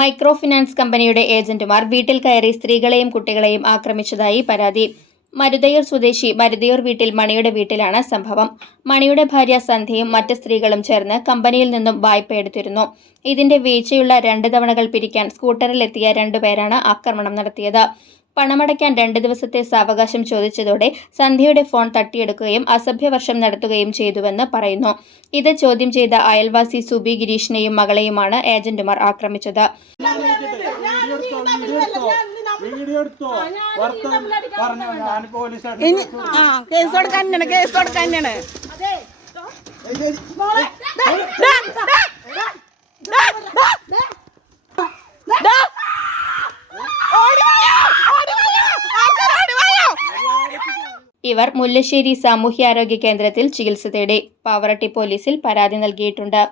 Micro finance കമ്പനിയുടെ ഏജന്റുമാർ വീട്ടിൽ കയറി സ്ത്രീകളെയും കുട്ടികളെയും ആക്രമിച്ചതായി പരാതി. മരുതയൂർ സ്വദേശി മരുതയൂർ വീട്ടിൽ മണിയുടെ വീട്ടിലാണ് സംഭവം. മണിയുടെ ഭാര്യ സന്ധ്യയും മറ്റ് സ്ത്രീകളും ചേർന്ന് കമ്പനിയിൽ നിന്നും വായ്പ എടുത്തിരുന്നു. ഇതിന്റെ വീഴ്ചയുള്ള രണ്ട് തവണകൾ പിരിക്കാൻ സ്കൂട്ടറിലെത്തിയ രണ്ടുപേരാണ് ആക്രമണം നടത്തിയത്. പണമടയ്ക്കാൻ രണ്ട് ദിവസത്തെ സാവകാശം ചോദിച്ചതോടെ സന്ധ്യയുടെ ഫോൺ തട്ടിയെടുക്കുകയും അസഭ്യവർഷം നടത്തുകയും ചെയ്തുവെന്ന് പറയുന്നു. ഇത് ചോദ്യം ചെയ്ത അയൽവാസി സുബി ഗിരീഷിനെയും മകളെയുമാണ് ഏജന്റുമാർ ആക്രമിച്ചത്. കേസ് കൊടുക്കാൻ കേസ് കൊടുക്കാൻ ഇവർ മുല്ലശ്ശേരി സാമൂഹ്യാരോഗ്യ കേന്ദ്രത്തിൽ ചികിത്സ തേടി പാവറട്ടി പോലീസിൽ പരാതി നൽകിയിട്ടുണ്ട്